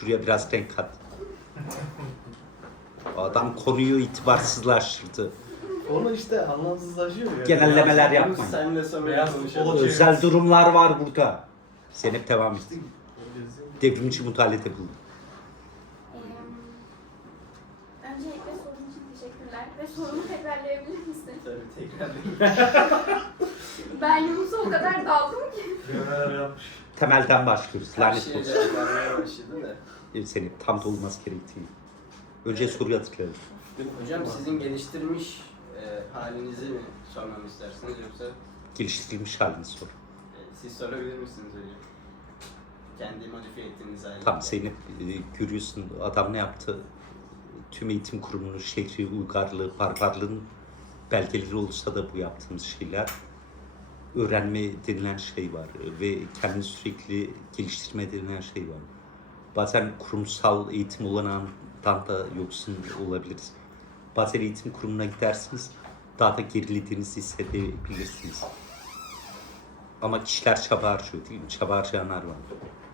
Şuraya biraz renk kat. Adam konuyu itibarsızlaştırdı. Onu işte anlamsızlaşıyor ya. Genellemeler Biraz yapmayın. Senle Beyaz konuşalım. Özel durumlar var burada. Zeynep devam et. Devrimci müdahalede bulun. Eee, öncelikle sorun için teşekkürler ve sorunu tekrarlayabilir misin? Tabii tekrar. Ben Yunus'a o kadar daldım ki. Temelden başlıyoruz. Her Lanet olsun. Zeynep tam da olması gerektiği. Önce soruyu hatırlayalım. Hocam sizin geliştirmiş e, halinizi mi sormamı istersiniz yoksa Geliştirilmiş halini sor. e, siz sorabilir misiniz hocam? Kendi modifiye ettiğiniz halini. Tam Zeynep e, görüyorsun adam ne yaptı? Tüm eğitim kurumunun şehri uygarlığı, barbarlığın belgeleri olursa da bu yaptığımız şeyler öğrenme denilen şey var ve kendini sürekli geliştirme denilen şey var. Bazen kurumsal eğitim olanağından da yoksun olabiliriz. Bazen eğitim kurumuna gidersiniz, daha da gerilediğinizi hissedebilirsiniz. Ama kişiler çaba harcıyor değil mi? Çaba harcayanlar var.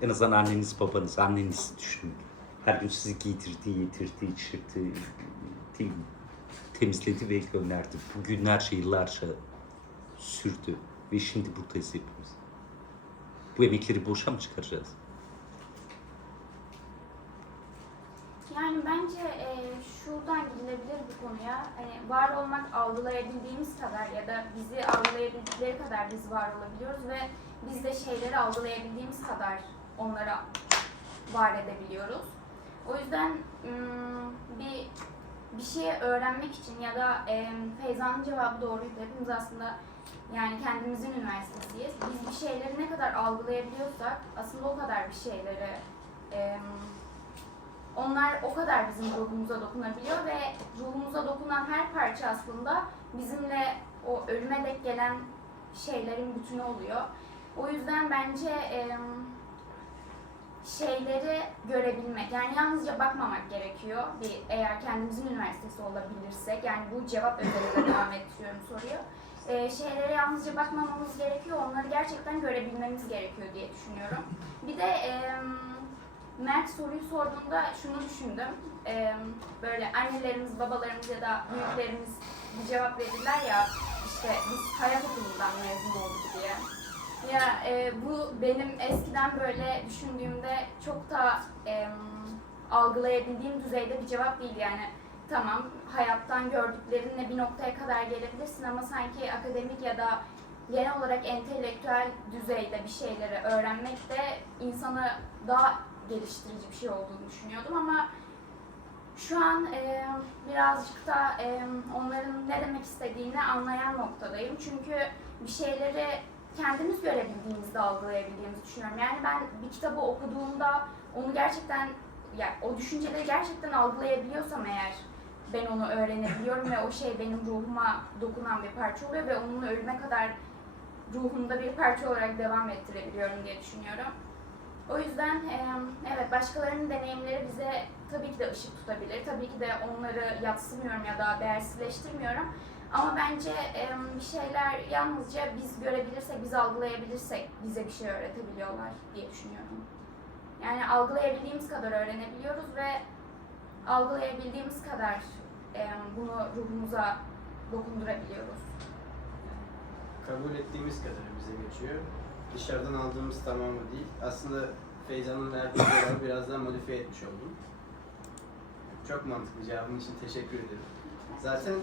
En azından anneniz babanız, annenizi düşünün. Her gün sizi giydirdi, yedirdi, içirdi, değil mi? Temizledi ve gönderdi. Bu günlerce, yıllarca sürdü. Ve şimdi buradayız hepimiz. Bu emekleri boşa mı çıkaracağız? Yani bence eee, şuradan gidilebilir bu konuya. Hani var olmak algılayabildiğimiz kadar ya da bizi algılayabildikleri kadar biz var olabiliyoruz ve biz de şeyleri algılayabildiğimiz kadar onlara var edebiliyoruz. O yüzden bir bir şeyi öğrenmek için ya da e, Feyza'nın cevabı doğruydu. Hepimiz aslında yani kendimizin üniversitesiyiz. Biz bir şeyleri ne kadar algılayabiliyorsak aslında o kadar bir şeyleri e, onlar o kadar bizim ruhumuza dokunabiliyor ve ruhumuza dokunan her parça aslında bizimle o ölüme dek gelen şeylerin bütünü oluyor. O yüzden bence em, şeyleri görebilmek, yani yalnızca bakmamak gerekiyor. Bir, eğer kendimizin üniversitesi olabilirsek, yani bu cevap özelinde devam ettiriyorum soruyu. Ee, şeylere yalnızca bakmamamız gerekiyor, onları gerçekten görebilmemiz gerekiyor diye düşünüyorum. Bir de em, Mert soruyu sorduğunda şunu düşündüm. Ee, böyle annelerimiz, babalarımız ya da büyüklerimiz bir cevap verirler ya işte biz hayat okulundan mezun olduk diye. Ya e, bu benim eskiden böyle düşündüğümde çok da em, algılayabildiğim düzeyde bir cevap değil yani. Tamam hayattan gördüklerinle bir noktaya kadar gelebilirsin ama sanki akademik ya da genel olarak entelektüel düzeyde bir şeyleri öğrenmek de insanı daha geliştirici bir şey olduğunu düşünüyordum ama şu an e, birazcık da e, onların ne demek istediğini anlayan noktadayım. Çünkü bir şeyleri kendimiz görebildiğimizde algılayabildiğimizi düşünüyorum. Yani ben bir kitabı okuduğumda onu gerçekten, ya o düşünceleri gerçekten algılayabiliyorsam eğer ben onu öğrenebiliyorum ve o şey benim ruhuma dokunan bir parça oluyor ve onun ölüme kadar ruhumda bir parça olarak devam ettirebiliyorum diye düşünüyorum. O yüzden evet başkalarının deneyimleri bize tabii ki de ışık tutabilir. Tabii ki de onları yatsımıyorum ya da değersizleştirmiyorum. Ama bence bir şeyler yalnızca biz görebilirsek, biz algılayabilirsek bize bir şey öğretebiliyorlar diye düşünüyorum. Yani algılayabildiğimiz kadar öğrenebiliyoruz ve algılayabildiğimiz kadar bunu ruhumuza dokundurabiliyoruz. Kabul ettiğimiz kadar bize geçiyor. Dışarıdan aldığımız tamamı değil. Aslında Feyza'nın verdiği cevabı biraz daha modifiye etmiş oldum. Çok mantıklı cevabın için teşekkür ederim. Zaten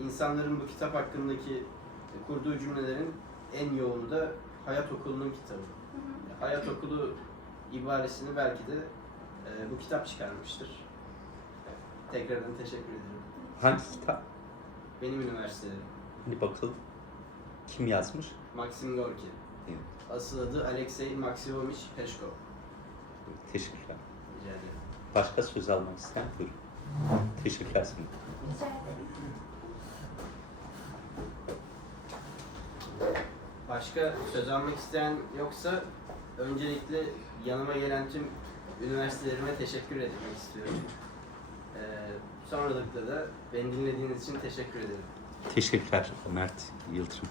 insanların bu kitap hakkındaki kurduğu cümlelerin en yoğunu da Hayat Okulu'nun kitabı. Hı hı. Hayat Okulu ibaresini belki de e, bu kitap çıkarmıştır. Tekrardan teşekkür ederim. Hangi kitap? Benim üniversitelerim. Hani bakalım. Kim yazmış? Maxim Gorki. Evet. Asıl adı Alexey Maximovich Peshkov. Teşekkürler. Rica ederim. Başka söz almak isteyen buyurun. Teşekkürler. Rica ederim. Başka söz almak isteyen yoksa öncelikle yanıma gelen tüm üniversitelerime teşekkür etmek istiyorum. Ee, sonralıkta da beni dinlediğiniz için teşekkür ederim. Teşekkürler Mert Yıldırım.